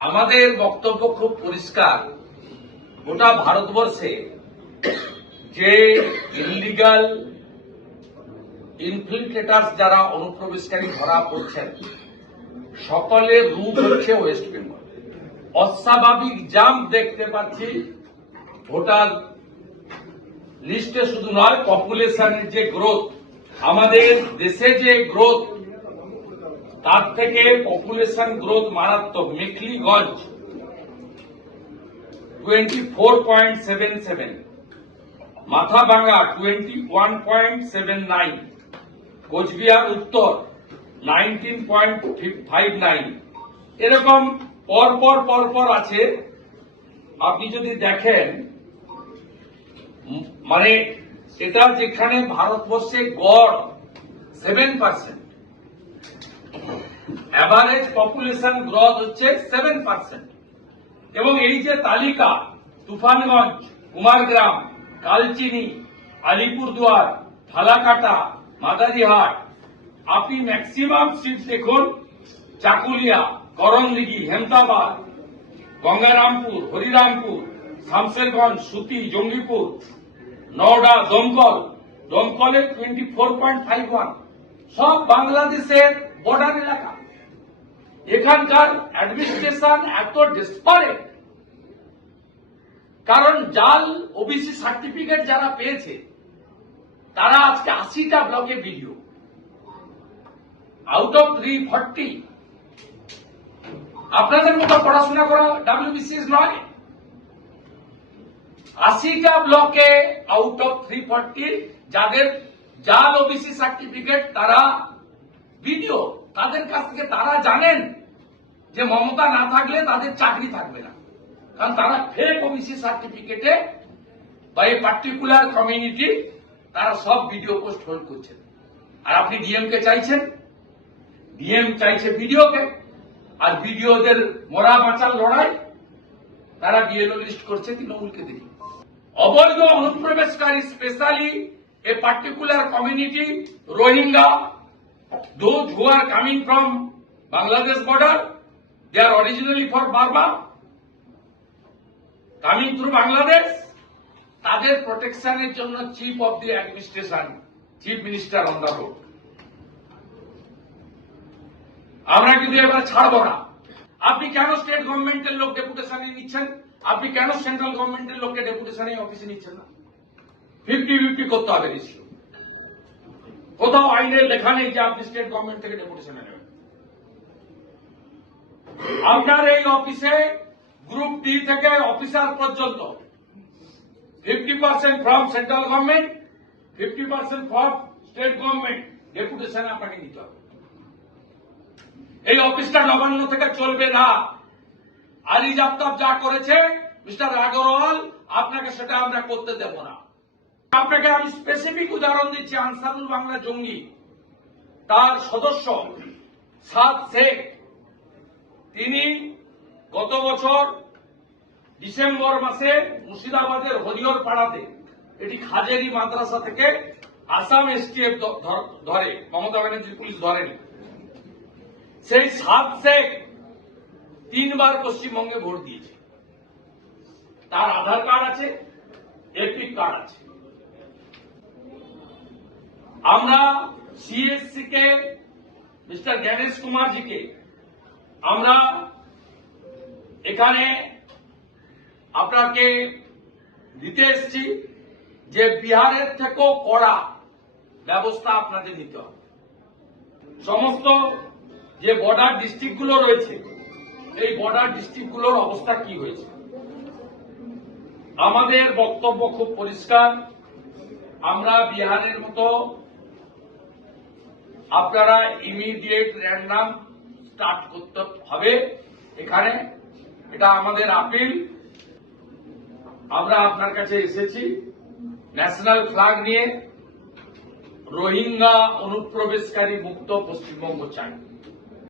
আমাদের বক্তব্য খুব পরিষ্কার। গোটা ভারতবর্ষে যে ইলিগাল ইনফিল্ট্রেটার্স যারা অনুপ্রবেশকারী ধরা পড়ছেন সকলের রূপ হচ্ছে ওয়েস্ট বেঙ্গল অস্বাভাবিক জাম্প দেখতে পাচ্ছি। ভোটার লিস্টে শুধু নয় পপুলেশনের যে গ্রোথ আমাদের দেশে যে গ্রোথ তার থেকে পপুলেশন গ্রোথ মারাত্মক। Mekhliganj twenty four point seven seven মাথা Mathabhanga twenty one point seven nine Coochbehar উত্তর নাইনটিন পয়েন্ট ফাইভ নাইন এরকম পর পর পর পর আছে। আপনি যদি দেখেন মানে এটা যেখানে ভারতবর্ষে গড় seven percent average population growth হচ্ছে সেভেন পার্সেন্ট এবং এই যে তালিকা, তুফানগঞ্জ, কুমারগ্রাম, কালচিনি, আলিপুরদুয়ার, ফালাকাটা, মাদারিহাট, আপনি ম্যাক্সিমাম সিট দেখুন, চাকুলিয়া, করণদিঘি, হেমতাবাদ, গঙ্গারামপুর, হরিরামপুর, শামশেরগঞ্জ, সুতি, জঙ্গিপুর, নওডা, দমকল দমকলের twenty four point five one সব বাংলাদেশের বর্ডার এলাকা। এখানকার অ্যাডমিনিস্ট্রেশন এত ডিসপারেট কারণ জাল ওবিসি সার্টিফিকেট যারা পেয়েছে, তারা আজকে আশিটা ব্লকে video out of three forty আপনাদের মতো পড়াশোনা করা ডাব্লিউবিসিএস নয়। আশিটা ব্লকে আউট অফ থ্রি ফর্টি যাদের জাল ওবিসি সার্টিফিকেট তারা ভিডিও তাদের কাছ থেকে তারা জানেন। যে মমতা না থাকলে তাদের চাকরি থাকবে না। কারণ তারা ফেক ওবিসি সার্টিফিকেটে বা এই পার্টিকুলার কমিউনিটি তারা সব ভিডিও পোস্ট হোল্ড করছেন আর আপনি ডিএম কে চাইছেন? ডিএম চাইছে ভিডিওকে আর ভিডিওদের মরা বাঁচার লড়াই তারা বিএলও লিস্ট করছে তৃণমূলকে দিয়ে অবৈধ অনুপ্রবেশকারী specially a particular community Rohingya those who are coming from Bangladesh border, they are originally for Burma, coming through Bangladesh, তাদের প্রোটেকশনের জন্য chief of the administration chief minister on the road আমরা কিন্তু এবার ছাড়বো না। আপনি কেন স্টেট গভর্নমেন্টের লোক ডেপুটেশনে নিচ্ছেন? আপনি কেন সেন্ট্রাল গভর্নমেন্টের লোককে ডেপুটেশনে অফিসে নিচ্ছেন না? ফিফটি ফিফটি করতে হবে রেশিও কোথাও আইনের লেখা নেই যে আপনি স্টেট গভর্নমেন্ট থেকে ডেপুটেশনে নেবেন। আপনার এই অফিসে গ্রুপ ডি থেকে অফিসার পর্যন্ত fifty percent from central government fifty percent from state government ডেপুটেশনে আপনাকে নিতে হবে। এই অফিসটা নবান্ন থেকে চলবে না। আলিজ আফতাব যা করেছে, মিস্টার আগরওয়াল, আপনাকে সেটা আমরা করতে দেব না। আপনাকে আমি স্পেসিফিক উদাহরণ দিচ্ছি, আনসারুল বাংলা জঙ্গি। তার সদস্য সাদ শেখ তিনি গত বছর ডিসেম্বর মাসে মুর্শিদাবাদের হরিহর পাড়াতে এটি খাজেরি মাদ্রাসা থেকে আসাম এসটিএফ ধরে মমতা ব্যানার্জি পুলিশ ধরেনি। সেই সাদ শেখ তিনবার পশ্চিমবঙ্গে ভোট দিয়েছে। তার আধার কার্ড আছে এপিক কার্ড আছে। আমরা সিএসসি কে, মিস্টার জ্ঞানেশ কুমারজিকে আমরা এখানে আপনাকে দিতে এসছি যে বিহারের থেকেও কড়া ব্যবস্থা আপনাদের নিতে হবে। সমস্ত যে বর্ডার ডিস্ট্রিক্টগুলো রয়েছে, এই বর্ডার ডিস্ট্রিক্টগুলোর অবস্থা কি হয়েছে? আমাদের বক্তব্য খুব পরিষ্কার। আমরা বিহারের মতো আপনারা ইমিডিয়েট র্যান্ডাম স্টার্ট করতে হবে। এখানে এটা আমাদের আপিল আমরা আপনার কাছে এসেছি। ন্যাশনাল ফ্ল্যাগ নিয়ে। রোহিঙ্গা অনুপ্রবেশকারী মুক্ত পশ্চিমবঙ্গ চাই।